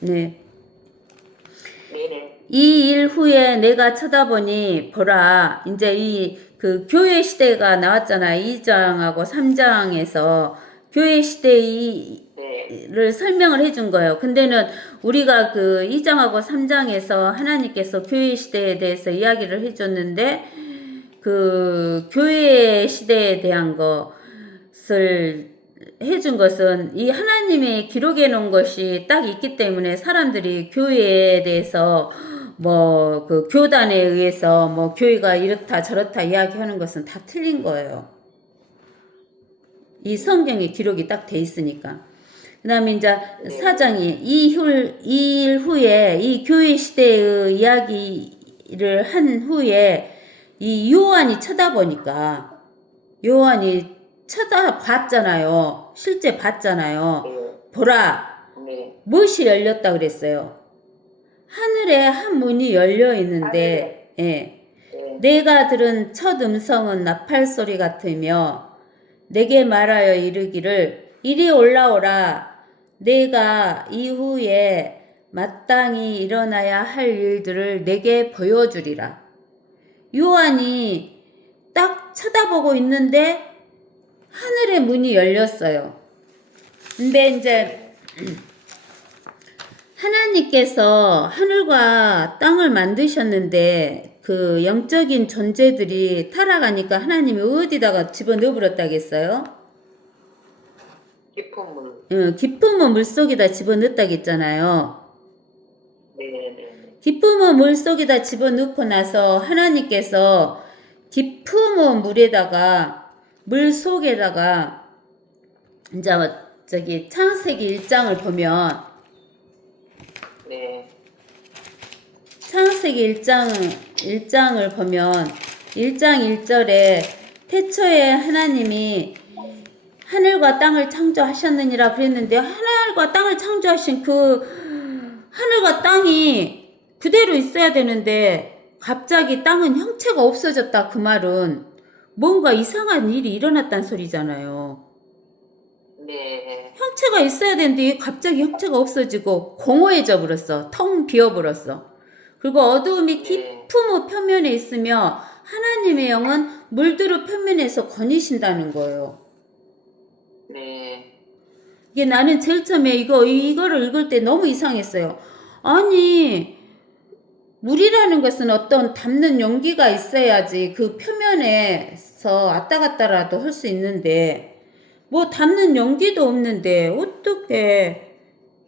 네. 네네. 이 일 후에 내가 쳐다보니 보라. 이제 그 교회 시대가 나왔잖아. 2장하고 3장에서 교회 시대를 네. 설명을 해준 거예요. 근데는 우리가 그 2장하고 3장에서 하나님께서 교회 시대에 대해서 이야기를 해줬는데 그 교회 시대에 대한 것을 해준 것은 이 하나님이 기록해 놓은 것이 딱 있기 때문에 사람들이 교회에 대해서 뭐 그 교단에 의해서 뭐 교회가 이렇다 저렇다 이야기하는 것은 다 틀린 거예요. 이 성경에 기록이 딱 돼 있으니까. 그 다음에 이제 네. 사장이 이 일 후에 이 교회 시대의 이야기를 한 후에 이 요한이 쳐다보니까 요한이 쳐다봤잖아요. 실제 봤잖아요. 네. 보라, 네. 무엇이 열렸다 그랬어요. 하늘에 한 문이 열려 하늘에. 있는데, 예. 네. 내가 들은 첫 음성은 나팔 소리 같으며 내게 말하여 이르기를 이리 올라오라. 내가 이후에 마땅히 일어나야 할 일들을 내게 보여주리라. 요한이 딱 쳐다보고 있는데 하늘의 문이 열렸어요. 근데 이제 하나님께서 하늘과 땅을 만드셨는데 그 영적인 존재들이 타락하니까 하나님이 어디다가 집어넣어 버렸다겠어요? 깊은 물. 깊은 물속에다 집어넣었다겠잖아요. 네네. 깊은 물속에다 집어넣고 나서 하나님께서 깊은 물에다가 물 속에다가 이제 저기 창세기 1장을 보면 네. 창세기 1장을 보면 1장 1절에 태초에 하나님이 하늘과 땅을 창조하셨느니라 그랬는데 하늘과 땅을 창조하신 그 하늘과 땅이 그대로 있어야 되는데 갑자기 땅은 형체가 없어졌다. 그 말은 뭔가 이상한 일이 일어났다는 소리잖아요. 네. 형체가 있어야 되는데 갑자기 형체가 없어지고 공허해져 버렸어. 텅 비어 버렸어. 그리고 어두움이 깊은 표면에 있으며 하나님의 영은 물두루 표면에서 거니신다는 거예요. 네. 이게 나는 제일 처음에 이거를 읽을 때 너무 이상했어요. 아니, 물이라는 것은 어떤 담는 용기가 있어야지 그 표면에서 왔다 갔다라도 할 수 있는데 뭐 담는 용기도 없는데 어떻게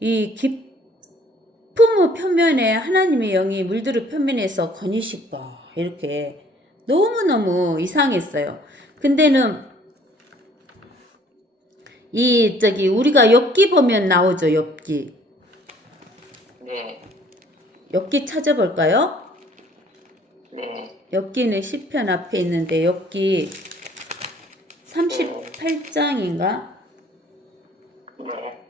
이 깊은 표면에 하나님의 영이 물들을 표면에서 거니실까 이렇게 너무너무 이상했어요. 근데는 우리가 욥기 보면 나오죠. 욥기. 네. 욥기 찾아볼까요? 네. 욥기는 시편 앞에 있는데 욥기 38장인가? 네.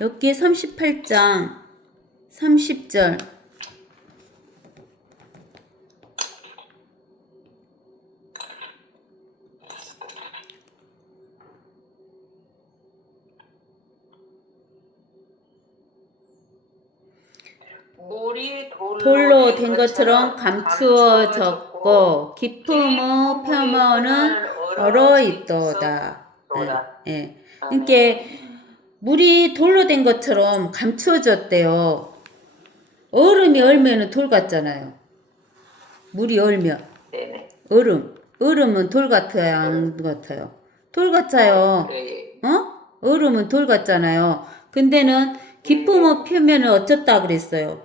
욥기 38장 30절. 물이 돌로 된 것처럼 감추어졌고 깊음의 표면은 얼어있도다. 예. 그러니까 물이 돌로 된 것처럼 감추어졌대요. 얼음이 얼면은 돌 같잖아요. 물이 얼면. 얼음은 돌 같아요, 안 같아요? 돌 같아요. 얼음은 돌 같잖아요. 근데는 깊음의 표면을 어쩌다 그랬어요?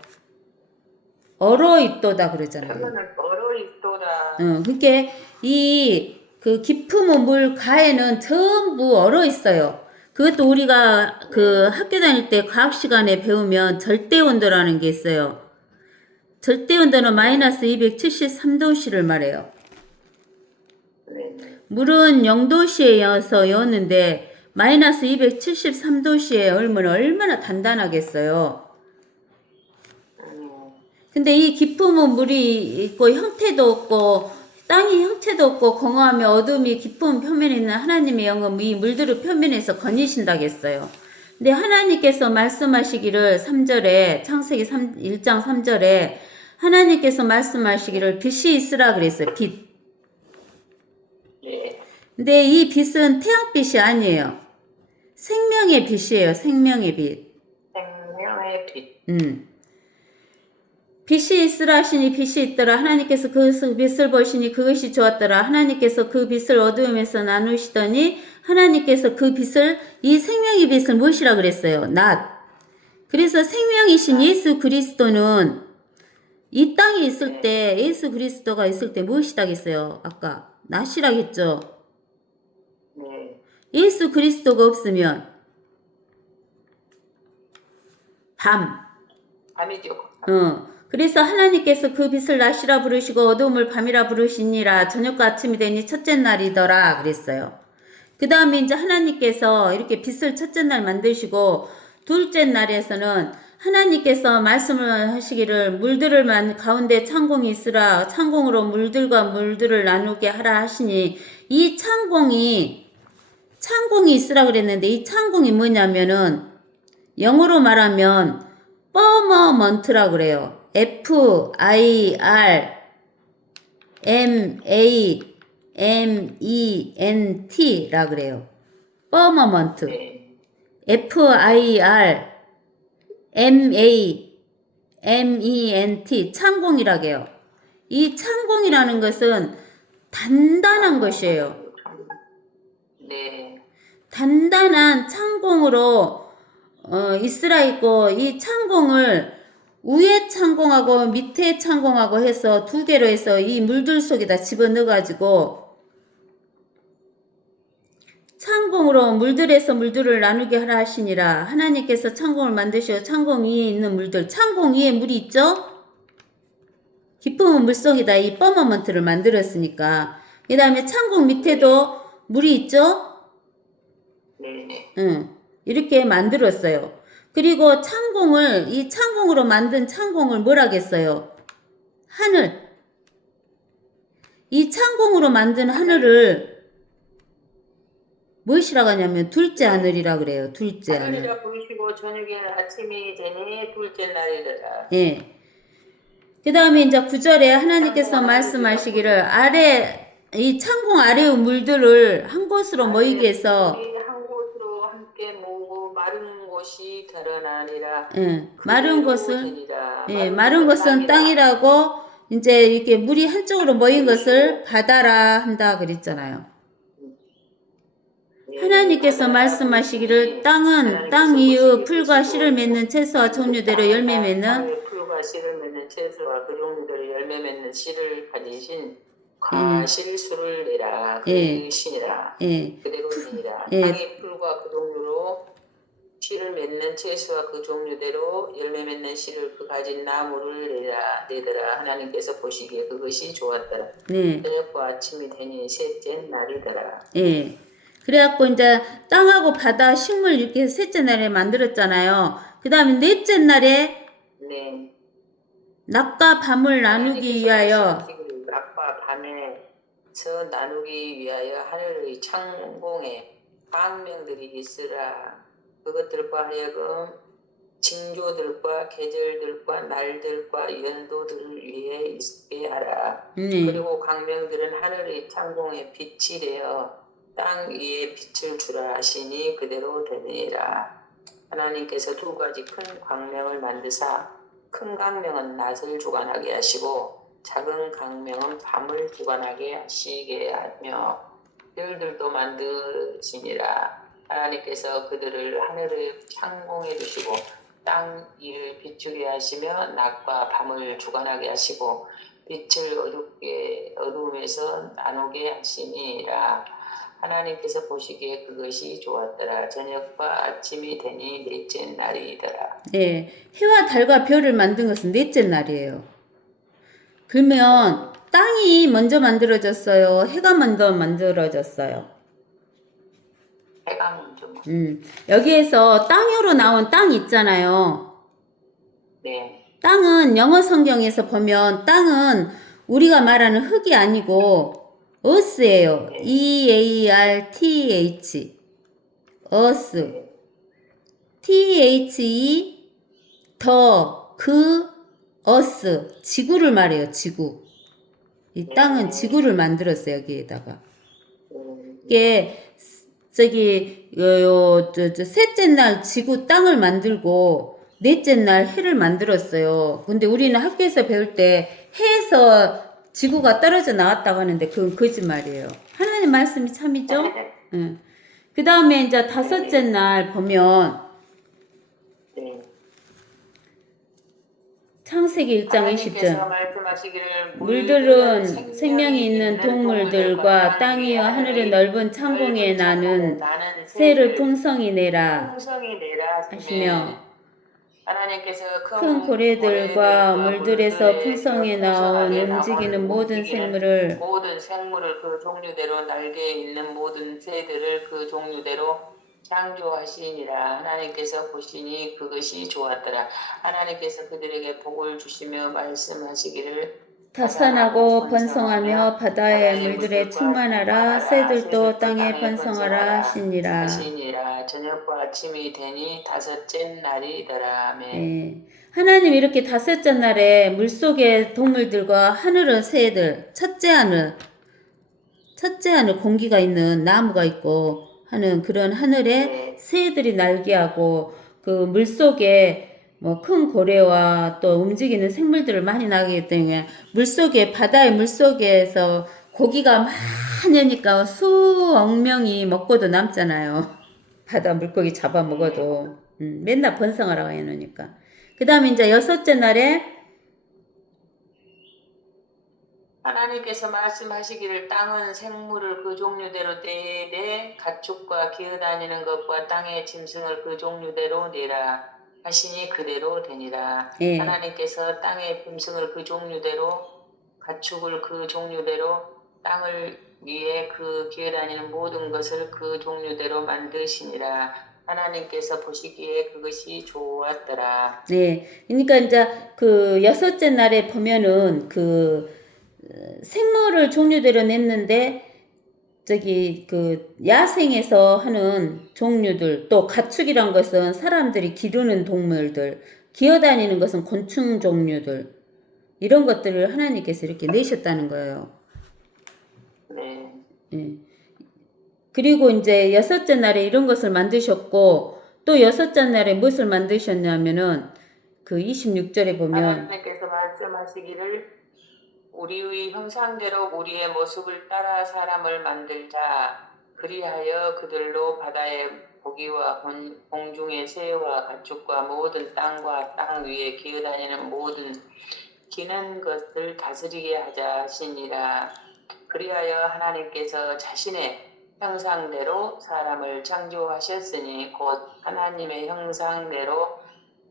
얼어있도다 그러잖아요. 표면을 얼어있도다. 그러니까 그 깊은 물 가에는 전부 얼어있어요. 그것도 우리가 그 학교 다닐 때 과학 시간에 배우면 절대온도라는 게 있어요. 절대온도는 마이너스 273도씨를 말해요. 물은 0도씨에서 여는데 마이너스 273도씨에 얼면 얼마나 단단하겠어요. 근데 이 깊음은 물이 있고 형태도 없고 땅이 형체도 없고 공허하며 어둠이 깊은 표면에 있는 하나님의 영은 이 물들의 표면에서 거니신다겠어요. 근데 하나님께서 말씀하시기를 3절에 창세기 1장 3절에 하나님께서 말씀하시기를 빛이 있으라 그랬어요. 빛. 네. 근데 이 빛은 태양빛이 아니에요. 생명의 빛이에요. 생명의 빛. 생명의 빛. 빛이 있으라 하시니 빛이 있더라. 하나님께서 그 빛을 보시니 그것이 좋았더라. 하나님께서 그 빛을 어두움에서 나누시더니 하나님께서 그 빛을 이 생명의 빛을 무엇이라 그랬어요? 낮. 그래서 생명이신 예수 그리스도는 이 땅에 있을 때 예수 그리스도가 있을 때 무엇이라 했어요? 아까 낮이라 했죠. 네. 예수 그리스도가 없으면 밤. 밤이죠. 그래서 하나님께서 그 빛을 낮이라 부르시고 어두움을 밤이라 부르시니라. 저녁과 아침이 되니 첫째 날이더라 그랬어요. 그 다음에 이제 하나님께서 이렇게 빛을 첫째 날 만드시고 둘째 날에서는 하나님께서 말씀을 하시기를 물들을 가운데 창공이 있으라. 창공으로 물들과 물들을 나누게 하라 하시니 이 창공이 있으라 그랬는데 이 창공이 뭐냐면은 영어로 말하면 퍼머먼트라 그래요. FIRMAMENT라 그래요. 퍼머먼트. 네. FIRMAMENT 창공이라고 해요. 이 창공이라는 것은 단단한 것이에요. 네. 단단한 창공으로 있으라 있고 이 창공을 위에 창공하고 밑에 창공하고 해서 두 개로 해서 이 물들 속에다 집어넣어 가지고 창공으로 물들에서 물들을 나누게 하라 하시니라. 하나님께서 창공을 만드시고 창공 위에 있는 물들, 창공 위에 물이 있죠? 깊은 물속에다 이 퍼머먼트를 만들었으니까. 그 다음에 창공 밑에도 물이 있죠? 네. 이렇게 만들었어요. 그리고 이 창공으로 만든 창공을 뭐라겠어요? 하늘. 이 창공으로 만든 하늘을 무엇이라고 하냐면 둘째 하늘이라 그래요. 둘째 하늘. 하늘이라 부르시고 저녁에는 아침이 되니 둘째 날이더라. 예. 그 다음에 이제 9절에 하나님께서 말씀하시기를 이 창공 아래의 물들을 한 곳으로 모이게 해서 한 곳으로 함께 모으고 마른 곳이 드러나니라. 마른 곳은 땅이라고 이제 이렇게 물이 한쪽으로 모인 것을 바다라 한다 그랬잖아요. 하나님께서 말씀하시기를 땅은 땅 위의 풀과 씨를 맺는 채소와 종류대로 열매 맺는 풀과 씨를 맺는 채소와 그 종류대로 열매 맺는 씨를 가지신 과실수를 내라. 그 신이라. 그대로니라. 땅의 풀과 그 종류로 씨를 맺는 채소와 그 종류대로 열매 맺는 씨를 그 가진 나무를 내더라. 하나님께서 보시기에 그것이 좋았더라. 저녁과 아침이 되니 셋째 날이더라. 그래갖고 이제 땅하고 바다 식물 이렇게 셋째 날에 만들었잖아요. 그 다음에 넷째 날에 낮과 밤을 나누기 위하여 낮과 밤에서 나누기 위하여 하늘의 창공에 광명들이 있으라. 그것들과 하여금 징조들과 계절들과 날들과 연도들을 위해 있게 하라. 그리고 광명들은 하늘의 창공에 빛이 되어 땅 위에 빛을 주라 하시니 그대로 되니라. 하나님께서 두 가지 큰 광명을 만드사 큰 광명은 낮을 주관하게 하시고 작은 광명은 밤을 주관하게 하시게 하며 별들도 만드시니라. 하나님께서 그들을 하늘의 창공에 두시고 땅 위를 비추게 하시며 낮과 밤을 주관하게 하시고 빛을 어두움에서 나누게 하시니라. 하나님께서 보시기에 그것이 좋았더라. 저녁과 아침이 되니 넷째 날이더라. 해와 달과 별을 만든 것은 넷째 날이에요. 그러면 땅이 먼저 만들어졌어요? 해가 먼저 만들어졌어요? 해가 먼저. 여기에서 땅으로 나온 땅 있잖아요. 땅은 영어 성경에서 보면 땅은 우리가 말하는 흙이 아니고 earth. earth. THE us 지구를 말해요. 지구. 이 땅은 지구를 만들었어요. 여기에다가. 이게 셋째 날 지구 땅을 만들고 넷째 날 해를 만들었어요. 근데 우리는 학교에서 배울 때 해에서 지구가 떨어져 나왔다고 하는데 그건 거짓말이에요. 하나님 말씀이 참이죠? 응. 그 다음에 이제 다섯째 날 보면 창세기 1장 20절 물들은 생명이 있는 동물들과 땅 위와 하늘의 넓은 창공에 나는 새를 풍성히 내라 하시며 하나님께서 큰 고래들과 물들에서 풍성히 나온 움직이는 모든 생물을 그 종류대로 날개 있는 모든 새들을 그 종류대로 창조하시니라. 하나님께서 보시니 그것이 좋았더라. 하나님께서 그들에게 복을 주시며 말씀하시기를 다산하고 번성하며 바다의 물들에 충만하라 새들도 땅에 번성하라 하시니라. 저녁과 아침이 되니 다섯째 날이더라. 아멘. 네. 하나님 이렇게 다섯째 날에 물속의 동물들과 하늘의 새들 첫째 하늘 공기가 있는 나무가 있고 하는 그런 하늘에 새들이 날개하고 그 물속에 뭐 큰 고래와 또 움직이는 생물들을 많이 나기 때문에 물속에 바다의 물속에서 고기가 많으니까 수억 명이 먹고도 남잖아요. 바다 물고기 잡아 먹어도 맨날 번성하라고 해놓으니까. 그 다음에 이제 여섯째 날에 하나님께서 말씀하시기를 땅은 생물을 그 종류대로 떼되 가축과 기어다니는 것과 땅의 짐승을 그 종류대로 내라 하시니 그대로 되니라. 예. 하나님께서 땅의 짐승을 그 종류대로 가축을 그 종류대로 땅을 위에 그 기어다니는 모든 것을 그 종류대로 만드시니라. 하나님께서 보시기에 그것이 좋았더라. 네, 그러니까 이제 그 여섯째 날에 보면은 그 생물을 종류대로 냈는데 저기 그 야생에서 하는 종류들 또 가축이란 것은 사람들이 기르는 동물들 기어다니는 것은 곤충 종류들 이런 것들을 하나님께서 이렇게 내셨다는 거예요. 네. 예. 그리고 이제 여섯째 날에 이런 것을 만드셨고 또 여섯째 날에 무엇을 만드셨냐면은 그 26절에 보면 하나님께서 말씀하시기를 우리의 형상대로 우리의 모습을 따라 사람을 만들자. 그리하여 그들로 바다의 고기와 공중의 새와 가축과 모든 땅과 땅 위에 기어다니는 모든 기는 것을 다스리게 하자 하시니라. 그리하여 하나님께서 자신의 형상대로 사람을 창조하셨으니 곧 하나님의 형상대로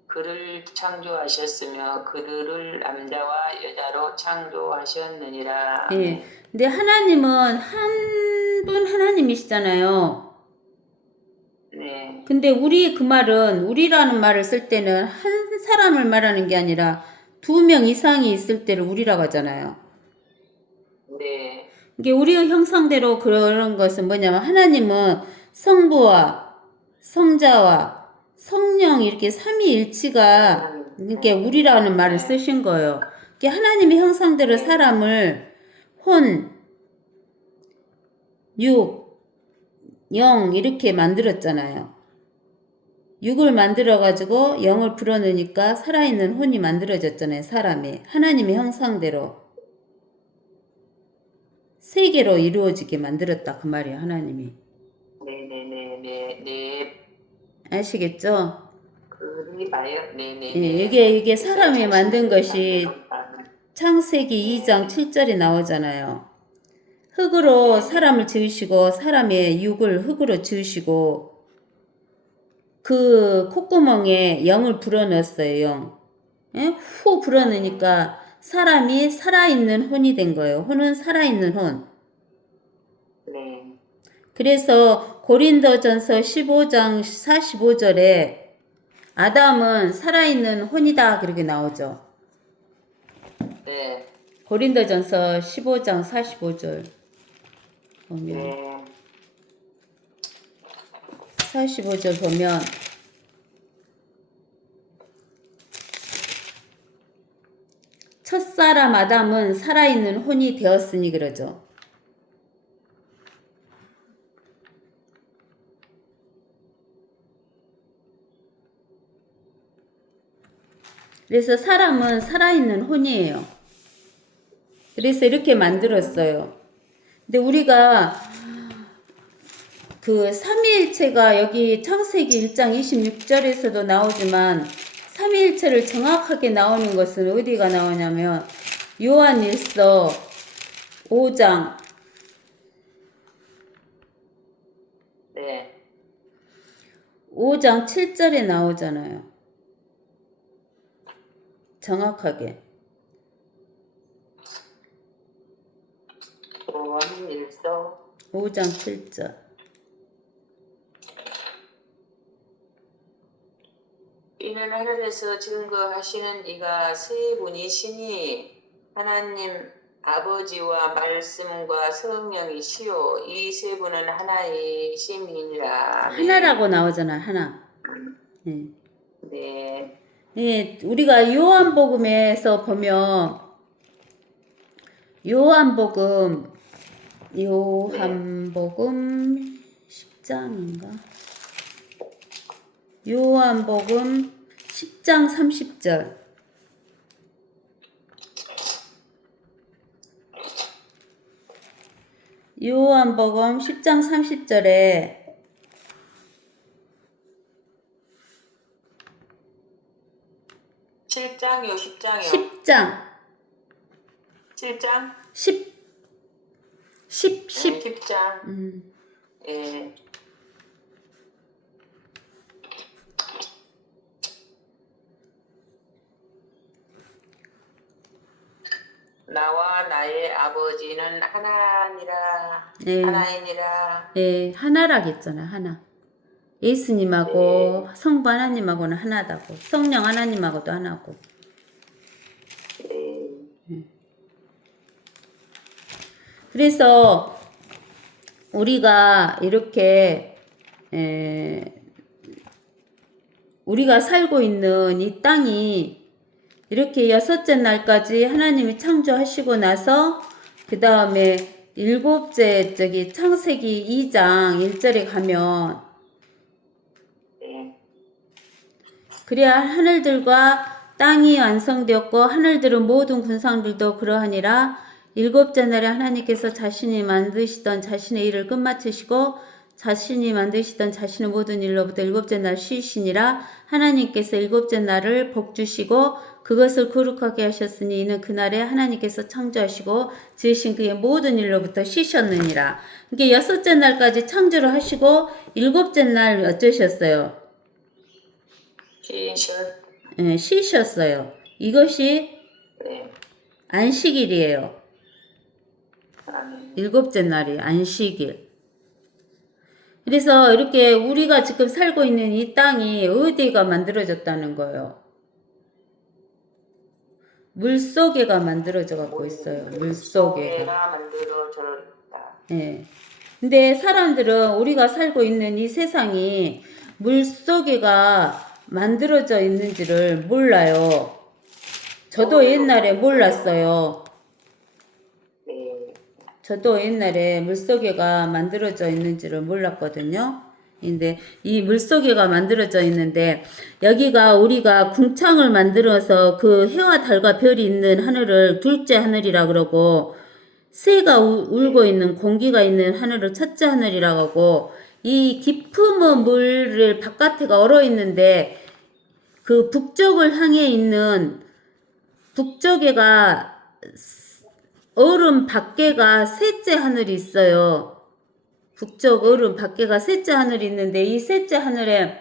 그를 창조하셨으며 그들을 남자와 여자로 창조하셨느니라. 예. 근데 하나님은 한 분 하나님이시잖아요. 네. 근데 우리 그 말은 우리라는 말을 쓸 때는 한 사람을 말하는 게 아니라 2명 이상이 있을 때를 우리라고 하잖아요. 네. 이게 우리의 형상대로 그런 것은 뭐냐면 하나님은 성부와 성자와 성령 이렇게 삼위일치가 이렇게 우리라는 말을 쓰신 거예요. 이게 하나님의 형상대로 사람을 혼, 육, 영 이렇게 만들었잖아요. 육을 만들어가지고 영을 불어넣으니까 살아있는 혼이 만들어졌잖아요. 사람이 하나님의 형상대로 세계로 이루어지게 만들었다 그 말이에요. 하나님이. 네네네네. 아시겠죠? 그리하여 네네. 예, 이게 사람이 만든 것이 창세기 2장 7절에 나오잖아요. 흙으로 사람을 지으시고 사람의 육을 흙으로 지으시고 그 콧구멍에 영을 불어넣었어요. 영. 예? 후 불어넣으니까 사람이 살아있는 혼이 된 거예요. 혼은 살아있는 혼. 네. 그래서 고린도전서 15장 45절에 아담은 살아있는 혼이다 그렇게 나오죠. 네. 고린도전서 15장 45절 보면 네. 45절 보면 첫사람 아담은 살아있는 혼이 되었으니 그러죠. 그래서 사람은 살아있는 혼이에요. 그래서 이렇게 만들었어요. 근데 우리가 그 삼위일체가 여기 창세기 1장 26절에서도 나오지만 삼위일체를 정확하게 나오는 것은 어디가 나오냐면 요한일서 5장 네. 5장 7절에 나오잖아요. 정확하게. 요한일서 5장 7절. 이는 하늘에서 증거하시는 이가 세 분이시니 하나님 아버지와 말씀과 성령이시요 이 세 분은 하나이심이니라. 하나라고 나오잖아. 하나. 네. 네. 예, 우리가 요한복음에서 보면 요한복음 10장인가? 요한복음 10장 30절. 요한복음 10장 30절에 7장이요, 10장이요. 10장 7장? 10 10장. 예. 나와 나의 아버지는 하나니라. 네. 하나이니라. 네, 하나라겠잖아. 하나. 예수님하고 성부 하나님하고는 하나다고. 성령 하나님하고도 하나고. 그래서 우리가 이렇게 우리가 살고 있는 이 땅이 이렇게 여섯째 날까지 하나님이 창조하시고 나서 그 다음에 일곱째 창세기 2장 1절에 가면 그래야 하늘들과 땅이 완성되었고 하늘들은 모든 군상들도 그러하니라. 일곱째 날에 하나님께서 자신이 만드시던 자신의 일을 끝마치시고 자신이 만드시던 자신의 모든 일로부터 일곱째 날 쉬시니라. 하나님께서 일곱째 날을 복주시고 그것을 거룩하게 하셨으니 이는 그날에 하나님께서 창조하시고 지으신 그의 모든 일로부터 쉬셨느니라. 그러니까 여섯째 날까지 창조를 하시고 일곱째 날 어쩌셨어요? 쉬셨어요. 이것이 안식일이에요. 일곱째 날이 안식일. 그래서 이렇게 우리가 지금 살고 있는 이 땅이 어디가 만들어졌다는 거예요? 물속에가 만들어져 갖고 있어요. 물속에가. 만들어졌다. 네. 근데 사람들은 우리가 살고 있는 이 세상이 물속에가 만들어져 있는지를 몰라요. 저도 옛날에 몰랐어요. 저도 옛날에 물속에가 만들어져 있는지를 몰랐거든요. 근데 이 물속에가 만들어져 있는데 여기가 우리가 궁창을 만들어서 그 해와 달과 별이 있는 하늘을 둘째 하늘이라 그러고 새가 울고 있는 공기가 있는 하늘을 첫째 하늘이라고 하고 이 깊은 물을 바깥에가 얼어 있는데 그 북쪽을 향해 있는 북쪽에가 얼음 밖에가 셋째 하늘이 있어요. 북쪽 얼음 밖에가 셋째 하늘이 있는데 이 셋째 하늘에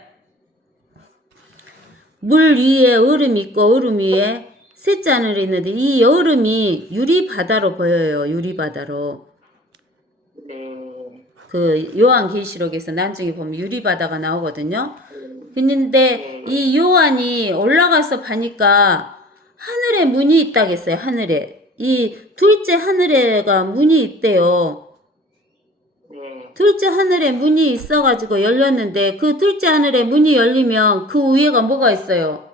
물 위에 얼음이 있고 얼음 위에 셋째 하늘이 있는데 이 얼음이 유리바다로 보여요. 유리바다로. 그 요한계시록에서 나중에 보면 유리바다가 나오거든요. 근데 이 요한이 올라가서 보니까 하늘에 문이 있다겠어요. 하늘에. 이 둘째 하늘에가 문이 있대요. 둘째 하늘에 문이 있어가지고 열렸는데 그 둘째 하늘에 문이 열리면 그 위에가 뭐가 있어요?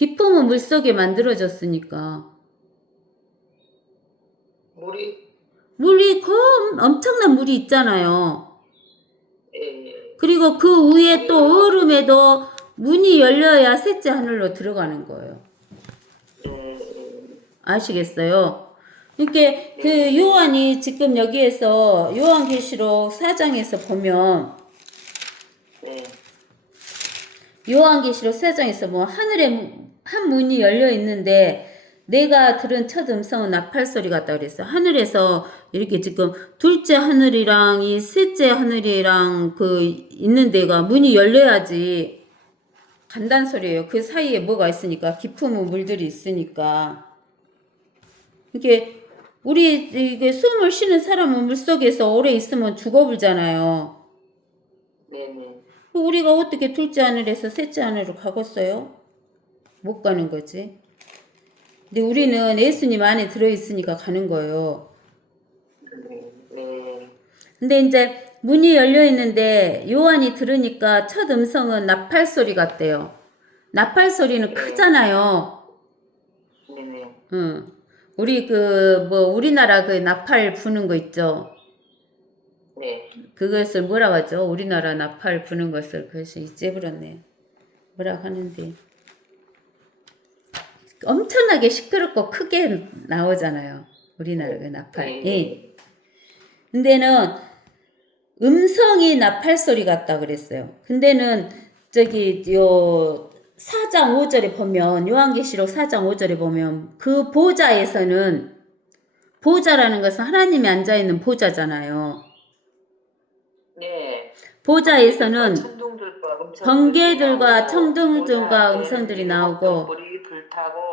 기품은 물속에 만들어졌으니까. 물이 엄청난 물이 있잖아요. 예. 그리고 그 위에 또 얼음에도 문이 열려야 셋째 하늘로 들어가는 거예요. 아시겠어요? 그러니까 그 요한이 지금 여기에서 요한계시록 4장에서 보면 요한계시록 4장에서 뭐 하늘에 한 문이 열려 있는데 내가 들은 첫 음성은 나팔 소리 같다 그랬어요. 하늘에서 이렇게 지금 둘째 하늘이랑 이 셋째 하늘이랑 그 있는 데가 문이 열려야지 간단 소리예요. 그 사이에 뭐가 있으니까 깊은 물들이 있으니까. 이게 우리 이게 숨을 쉬는 사람은 물속에서 오래 있으면 죽어불잖아요. 네네. 우리가 어떻게 둘째 하늘에서 셋째 하늘로 가겠어요? 못 가는 거지. 근데 우리는 예수님 안에 들어있으니까 가는 거예요. 네. 근데 이제 문이 열려 있는데 요한이 들으니까 첫 음성은 나팔 소리 같대요. 나팔 소리는 크잖아요. 네네. 응. 우리 우리나라 그 나팔 부는 거 있죠. 네. 그것을 뭐라고 하죠? 우리나라 나팔 부는 것을 그것이 잊어버렸네. 뭐라고 하는데. 엄청나게 시끄럽고 크게 나오잖아요. 우리나라 그 나팔. 예. 근데는 음성이 나팔 소리 같다 그랬어요. 근데는 저기 4장 5절에 보면 요한계시록 4장 5절에 보면 그 보좌에서는 보좌라는 것은 하나님이 앉아 있는 보좌잖아요. 네. 보좌에서는 번개들과 천둥들과 음성들이 나오고 불이 불타고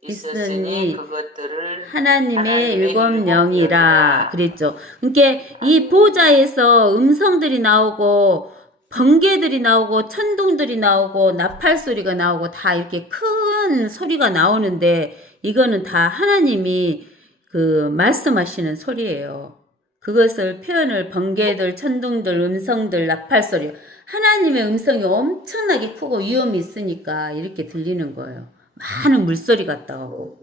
있으니 그것들을 하나님의 일곱 영이라 그랬죠. 그러니까 이 보좌에서 음성들이 나오고 번개들이 나오고 천둥들이 나오고 나팔 소리가 나오고 다 이렇게 큰 소리가 나오는데 이거는 다 하나님이 그 말씀하시는 소리예요. 그것을 표현을 번개들, 천둥들, 음성들, 나팔 소리. 하나님의 음성이 엄청나게 크고 위험이 있으니까 이렇게 들리는 거예요. 많은 물소리 같다 하고.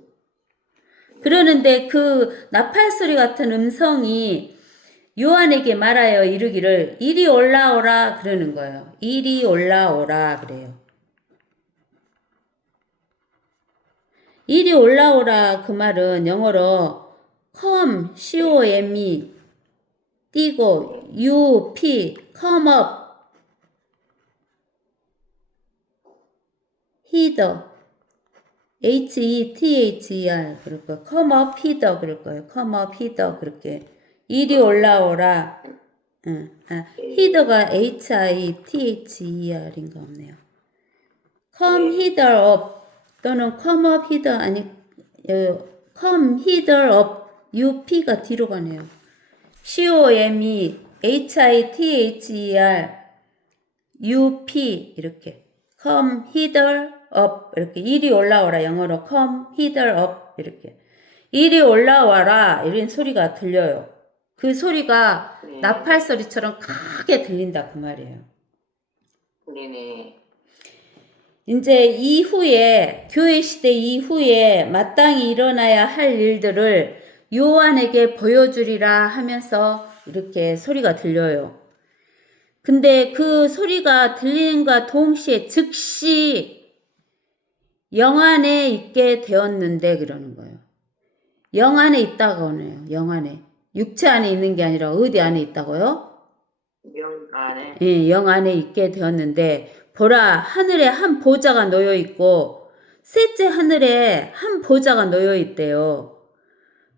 그러는데 그 나팔 소리 같은 음성이 요한에게 말하여 이르기를 이리 올라오라 그러는 거예요. 이리 올라오라 그래요. 이리 올라오라 그 말은 영어로 come, C-O-M-E 띄고 U-P, come up, hither, H-E-T-H-E-R 그럴 거예요. come up hither 그럴 거예요. come up hither 그렇게 이리 올라오라. hither가 H-I-T-H-E-R인가 없네요. come hither up 또는 come up hither 아니 come hither up U-P가 뒤로 가네요. C-O-M-E H-I-T-H-E-R U-P 이렇게 come hither up 이렇게 이리 올라오라 영어로 come hither up 이렇게 이리 올라와라 이런 소리가 들려요. 그 소리가 나팔 소리처럼 크게 들린다 그 말이에요. 네네. 이제 이후에 교회 시대 이후에 마땅히 일어나야 할 일들을 요한에게 보여주리라 하면서 이렇게 소리가 들려요. 근데 그 소리가 들림과 동시에 즉시 영 안에 있게 되었는데 그러는 거예요. 영 안에 있다고 하네요. 영 안에. 육체 안에 있는 게 아니라 어디 안에 있다고요? 영 안에. 예, 영 안에 있게 되었는데 보라 하늘에 한 보좌가 놓여 있고 셋째 하늘에 한 보좌가 놓여 있대요.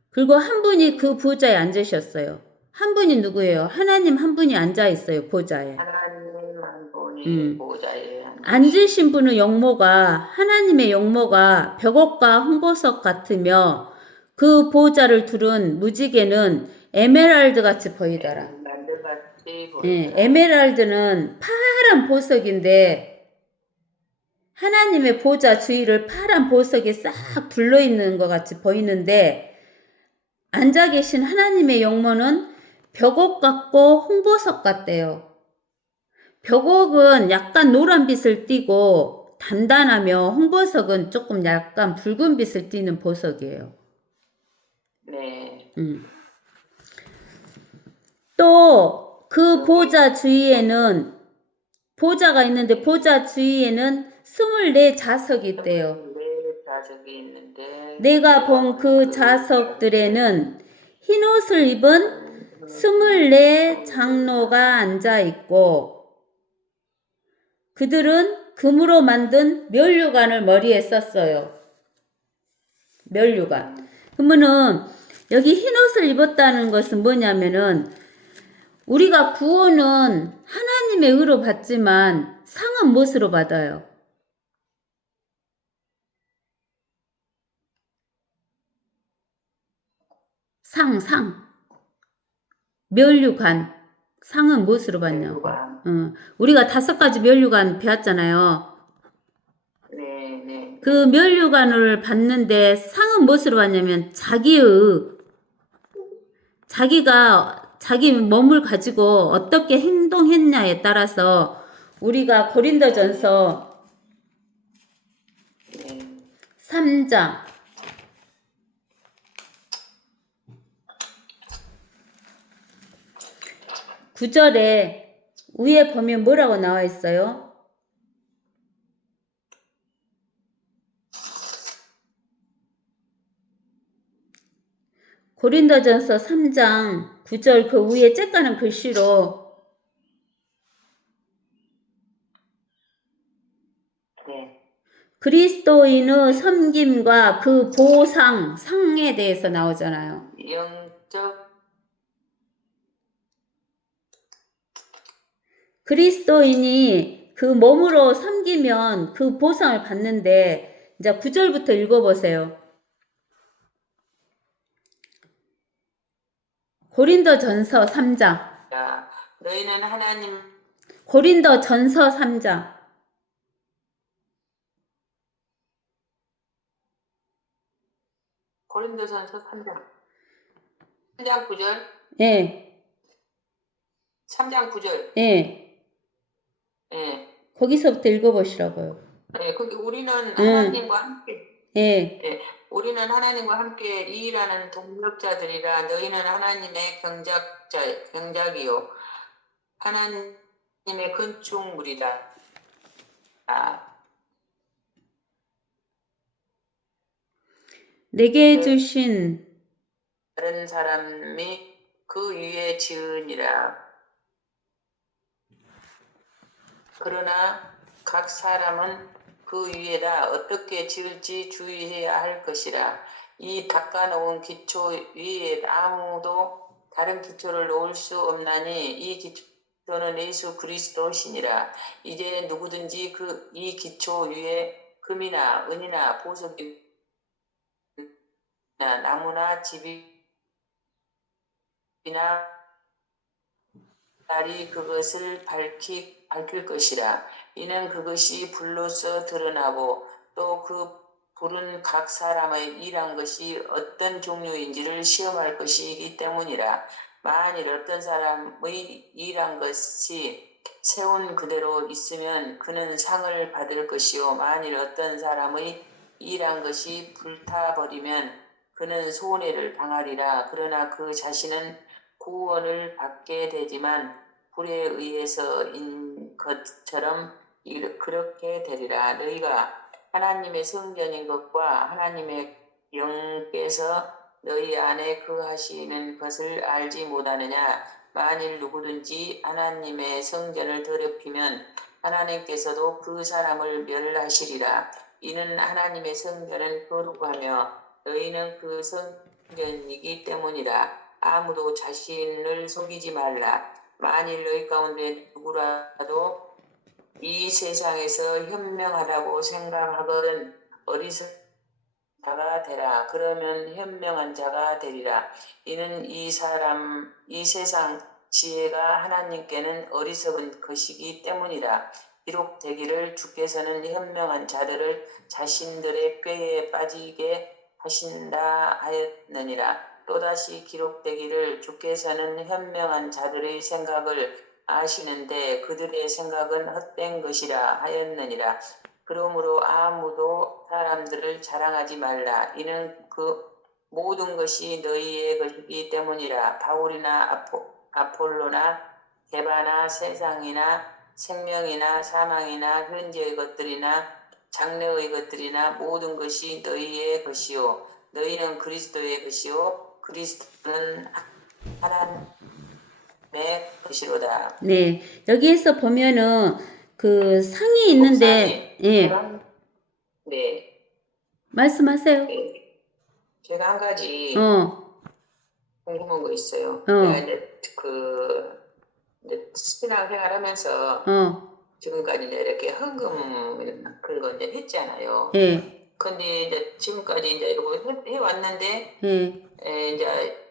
그리고 한 분이 그 보좌에 앉으셨어요. 한 분이 누구예요? 하나님 한 분이 앉아 있어요. 보좌에. 하나님 한 분이 보좌에 앉으신 분의 용모가 하나님의 용모가 벽옥과 홍보석 같으며 그 보좌를 두른 무지개는 에메랄드 같이 보이더라. 예, 에메랄드는 파란 보석인데 하나님의 보좌 주위를 파란 보석이 싹 둘러있는 것 같이 보이는데 앉아 계신 하나님의 용모는 벽옥 같고 홍보석 같대요. 벽옥은 약간 노란빛을 띠고 단단하며 홍보석은 조금 약간 붉은빛을 띠는 보석이에요. 네. 또 그 보자 주위에는 보자가 있는데 보자 주위에는 24 자석이 있대요. 네, 자석이 있는데 내가 본 그 자석들에는 흰 옷을 입은 24 장로가 앉아 있고 그들은 금으로 만든 면류관을 머리에 썼어요. 면류관. 그러면은 여기 흰 옷을 입었다는 것은 뭐냐면은 우리가 구원은 하나님의 의로 받지만 상은 무엇으로 받아요? 상. 면류관. 상은 무엇으로 받냐고. 우리가 5가지 면류관 배웠잖아요. 네. 그 면류관을 받는데 상은 무엇으로 받냐면 자기가 자기 몸을 가지고 어떻게 행동했냐에 따라서 우리가 고린도전서 3장 9절에 위에 보면 뭐라고 나와 있어요? 고린도전서 3장 9절 그 위에 쬐까는 글씨로 그리스도인의 섬김과 그 보상, 상에 대해서 나오잖아요. 영적 그리스도인이 그 몸으로 섬기면 그 보상을 받는데 이제 9절부터 읽어보세요. 고린도전서 3장. 너희는 하나님 고린도전서 3장. 고린도전서 3장 9절? 예. 3장 9절. 예. 거기서부터 읽어보시라고요. 거기 우리는 하나님과 함께 우리는 하나님과 함께 일하는 동력자들이라 너희는 하나님의 경작이요 하나님의 건축물이다. 내게 주신 다른 사람이 그 위에 지으니라. 그러나 각 사람은 그 위에다 어떻게 지을지 주의해야 할 것이라. 이 닦아놓은 기초 위에 아무도 다른 기초를 놓을 수 없나니 이 기초는 예수 그리스도시니라. 이제 누구든지 이 기초 위에 금이나 은이나 보석이나 나무나 집이나 날이 그것을 밝힐 것이라. 이는 그것이 불로서 드러나고 또 그 불은 각 사람의 일한 것이 어떤 종류인지를 시험할 것이기 때문이라. 만일 어떤 사람의 일한 것이 세운 그대로 있으면 그는 상을 받을 것이요 만일 어떤 사람의 일한 것이 불타버리면 그는 손해를 당하리라. 그러나 그 자신은 구원을 받게 되지만 불에 의해서인 것처럼 그렇게 되리라. 너희가 하나님의 성전인 것과 하나님의 영께서 너희 안에 거하시는 것을 알지 못하느냐. 만일 누구든지 하나님의 성전을 더럽히면 하나님께서도 그 사람을 멸하시리라. 이는 하나님의 성전은 거룩하며 너희는 그 성전이기 때문이라. 아무도 자신을 속이지 말라. 만일 너희 가운데 누구라도 이 세상에서 현명하다고 생각하거든 어리석은 자가 되라. 그러면 현명한 자가 되리라. 이는 이 세상 지혜가 하나님께는 어리석은 것이기 때문이라. 기록되기를 주께서는 현명한 자들을 자신들의 꾀에 빠지게 하신다 하였느니라. 또다시 기록되기를 주께서는 현명한 자들의 생각을 아시는데 그들의 생각은 헛된 것이라 하였느니라. 그러므로 아무도 사람들을 자랑하지 말라. 이는 그 모든 것이 너희의 것이기 때문이라. 바울이나 아폴로나 게바나 세상이나 생명이나 사망이나 현재의 것들이나 장래의 것들이나 모든 것이 너희의 것이요 너희는 그리스도의 것이요 그리스도는 하나님의 것이로다. 네, 여기에서 보면은 그 상이 있는데, 예, 네, 말씀하세요. 네. 제가 한 가지 궁금한 거 있어요. 내가 이제 이제 신앙생활하면서 지금까지 이제 이렇게 헌금 그런 거 이제 했잖아요. 예, 근데 이제 지금까지 이제 이러고 해왔는데 이제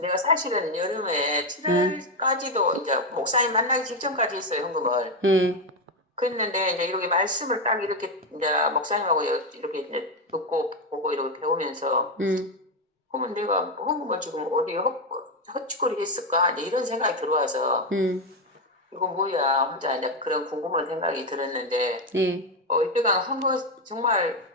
내가 사실은 여름에 7월까지도 이제 목사님 만나기 직전까지 했어요, 헌금을. 그랬는데 이제 이렇게 말씀을 딱 이렇게 이제 목사님하고 이렇게 이제 듣고 보고 이렇게 배우면서 그러면 내가 헌금을 지금 어디 헛짓거리 했을까 이제 이런 생각이 들어와서 이거 뭐야 혼자 이제 그런 궁금한 생각이 들었는데 이때가 헌금 정말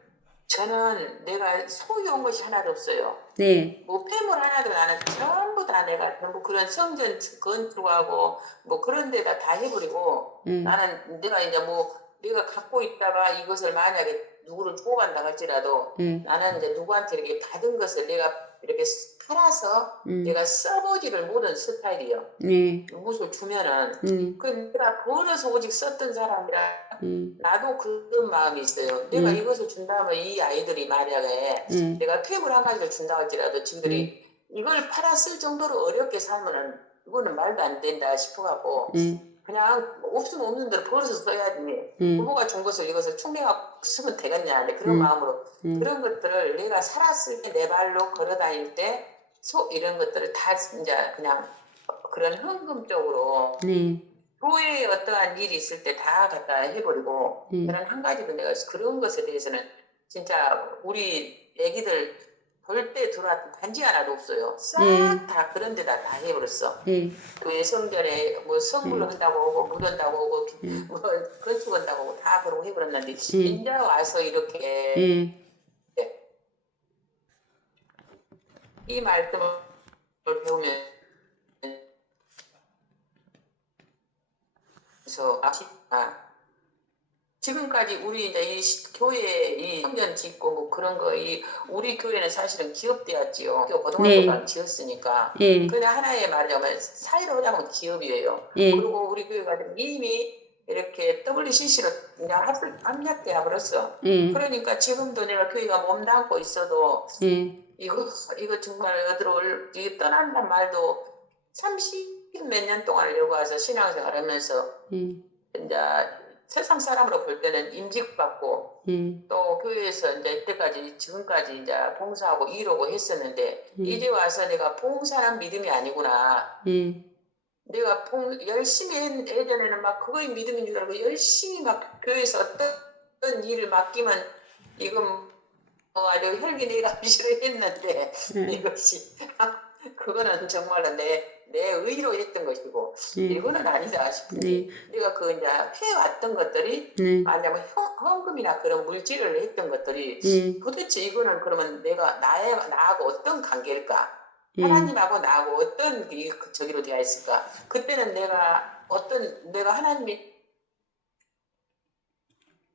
저는 내가 소유한 것이 하나도 없어요. 네, 뭐 폐물 하나도 나는 전부 다 내가 전부 그런 성전 건축하고 뭐 그런 데다 다 해버리고 나는 내가 이제 뭐 내가 갖고 있다가 이것을 만약에 누구를 주고 간다 할지라도 나는 이제 누구한테 이렇게 받은 것을 내가 이렇게 팔아서 내가 써보지를 못한 스타일이요. 무엇을 주면은 그 내가 벌어서 오직 썼던 사람이라 나도 그런 마음이 있어요. 내가 이것을 준다면 이 아이들이 만약에 내가 폐물 한 가지를 준다 할지라도 지들이 이걸 팔았을 정도로 어렵게 살면은 이거는 말도 안 된다 싶어갖고 그냥 없으면 없는 대로 벌어서 써야지. 부모가 준 것을 이것을 충내갖고 쓰면 되겠냐. 그런 마음으로 그런 것들을 내가 살았을 때 내 발로 걸어다닐 때 이런 것들을 다 이제 그냥 그런 헌금적으로 교회에 어떠한 일이 있을 때 다 갖다 해버리고 저는 한 가지도 내가 그런 것에 대해서는 진짜 우리 애기들 볼 때 들어왔던 반지 하나도 없어요. 싹 다 그런 데다 다 해버렸어. 교회 성전에 뭐 선물로 한다고 오고 묻은다고 오고 뭐 건축한다고 오고 다 그러고 해버렸는데 이제 와서 이렇게 이 말씀을 배우면 그래서 지금까지 우리 이제 이 교회 이 성전 짓고 뭐 그런 거 우리 교회는 사실은 기업되었지요. 고등학교가 지었으니까. 그냥 하나의 말하자면 사이로 하자면 기업이에요. 그리고 우리 교회가 이미 이렇게 WCC로 그냥 합약돼 버렸어. 그러니까 지금도 내가 교회가 몸담고 있어도 이거 정말 어디로 이거 떠난단 말도 30 몇 년 동안 여기 와서 신앙생활하면서 이제 세상 사람으로 볼 때는 임직받고 또 교회에서 이제 이때까지 지금까지 이제 봉사하고 일하고 했었는데 이제 와서 내가 봉사란 믿음이 아니구나. 내가 열심히 예전에는 막 그거의 믿음인 줄 알고 열심히 막 교회에서 어떤 일을 맡기면 이건 아주 혈기 내가 싫어했는데 이것이 그거는 정말로 내 의로 했던 것이고 이거는 아니다 싶은데 내가 그 이제 해왔던 것들이 아니면 헌금이나 그런 물질을 했던 것들이 도대체 이거는 그러면 나하고 어떤 관계일까? 하나님하고 나하고 어떤 저기로 되어 있을까? 그때는 내가 하나님이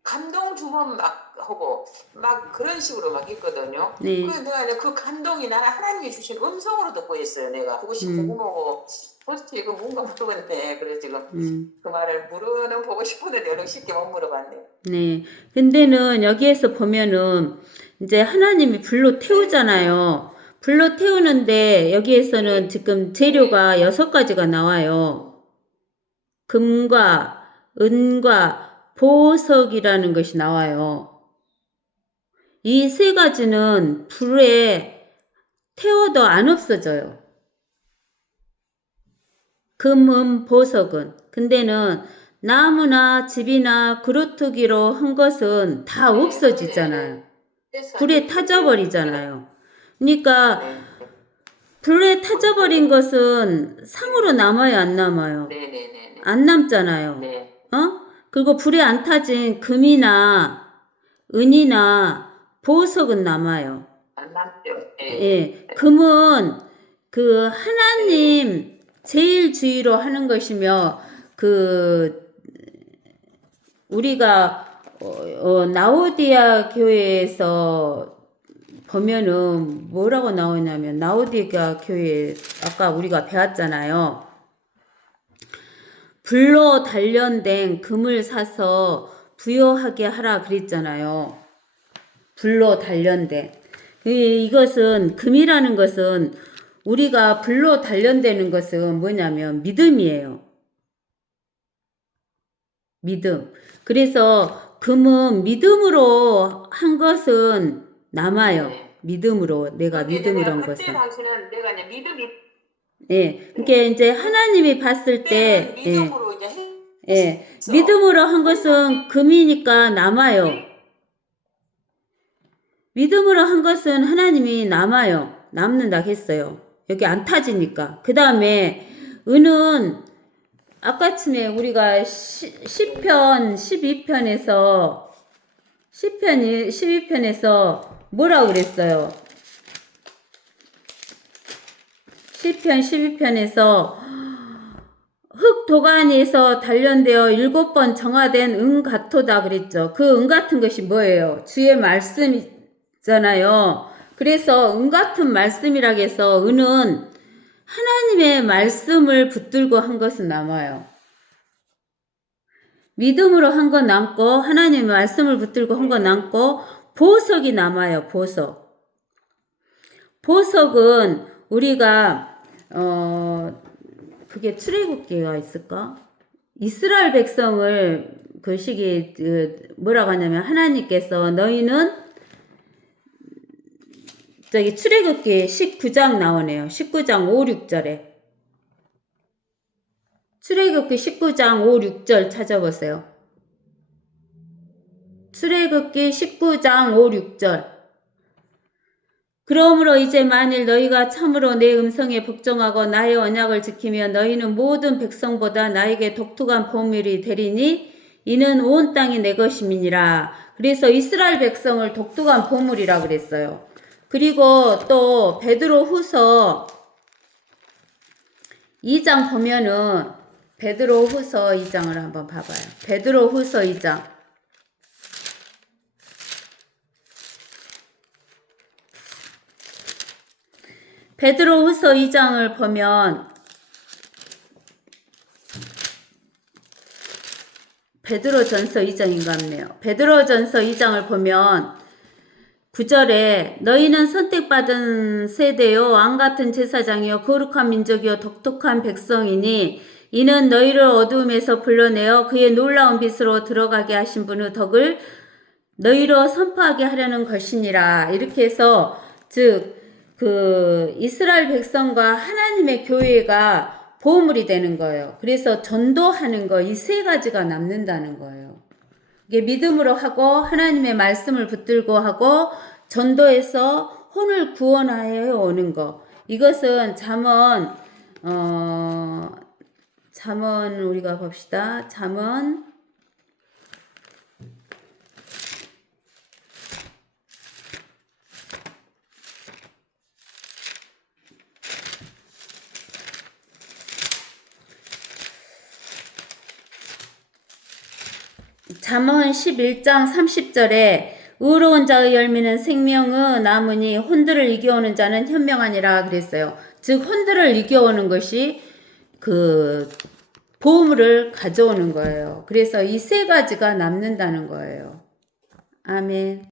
감동 주면 막 하고 막 그런 식으로 막 했거든요. 그래서 내가 이제 그 감동이 나는 하나님이 주신 음성으로 듣고 있어요. 내가 그것이 궁금하고 도대체 이거 뭔가 모르겠네. 그래서 지금 그 말을 물어는 보고 싶은데 여러 쉽게 못 물어봤네. 네. 근데는 여기에서 보면은 이제 하나님이 불로 태우잖아요. 불로 태우는데 여기에서는 지금 재료가 6가지가 나와요. 금과 은과 보석이라는 것이 나와요. 이 3가지는 불에 태워도 안 없어져요. 금은 보석은. 근데는 나무나 집이나 그루터기로 한 것은 다 없어지잖아요. 불에 타져버리잖아요. 그러니까 불에 타져버린 것은 상으로 남아요, 안 남아요? 안 남잖아요. 그리고 불이 안 타진 금이나 은이나 보석은 남아요. 안 남죠. 예, 금은 그 하나님 제일 주의로 하는 것이며 그 우리가 나오디아 교회에서 보면은 뭐라고 나오냐면 나오디아 교회 아까 우리가 배웠잖아요. 불로 단련된 금을 사서 부여하게 하라 그랬잖아요. 불로 단련된. 이것은 금이라는 것은 우리가 불로 단련되는 것은 뭐냐면 믿음이에요. 믿음. 그래서 금은 믿음으로 한 것은 남아요. 네. 믿음으로 내가 믿음으로 한 것은. 그때 당시는 내가 이제 믿음이 예. 그러니까 이제 하나님이 봤을 때 믿음으로 이제 예. 믿음으로 한 것은 금이니까 남아요. 믿음으로 한 것은 하나님이 남아요. 남는다 했어요. 여기 안 타지니까. 그 다음에 은은 아까쯤에 우리가 시편 12편에서 시편 12편에서 뭐라고 그랬어요? 시편 12편에서 흙 도가니에서 단련되어 7번 정화된 은 같도다 그랬죠. 그 은 같은 것이 뭐예요? 주의 말씀이잖아요. 그래서 은 같은 말씀이라고 해서 은은 하나님의 말씀을 붙들고 한 것은 남아요. 믿음으로 한 건 남고 하나님의 말씀을 붙들고 한 건 남고 보석이 남아요. 보석. 보석은 우리가 그게 출애굽기가 있을까? 이스라엘 백성을 그 시기 뭐라고 하냐면 하나님께서 너희는 저기 출애굽기 19장 나오네요. 19장 5, 6절에. 출애굽기 19장 5, 6절 찾아보세요. 출애굽기 19장 5, 6절. 그러므로 이제 만일 너희가 참으로 내 음성에 복종하고 나의 언약을 지키며 너희는 모든 백성보다 나에게 독특한 보물이 되리니 이는 온 땅이 내 것임이니라. 그래서 이스라엘 백성을 독특한 보물이라 그랬어요. 그리고 또 베드로 후서 2장 보면은 베드로 후서 2장을 한번 봐봐요. 베드로 후서 2장. 베드로 후서 2장을 보면 베드로 전서 2장인 것 같네요. 베드로 전서 2장을 보면 9절에 너희는 선택받은 세대요 왕같은 제사장이요 거룩한 민족이요 독특한 백성이니 이는 너희를 어두움에서 불러내어 그의 놀라운 빛으로 들어가게 하신 분의 덕을 너희로 선포하게 하려는 것이니라. 이렇게 해서 즉 그 이스라엘 백성과 하나님의 교회가 보물이 되는 거예요. 그래서 전도하는 거 이 세 가지가 남는다는 거예요. 이게 믿음으로 하고 하나님의 말씀을 붙들고 하고 전도해서 혼을 구원하여 오는 거. 이것은 잠언 우리가 봅시다. 잠언 11장 30절에 의로운 자의 열매는 생명의 나무니 혼들을 이겨오는 자는 현명하니라 그랬어요. 즉 혼들을 이겨오는 것이 그 보물을 가져오는 거예요. 그래서 이 세 가지가 남는다는 거예요. 아멘.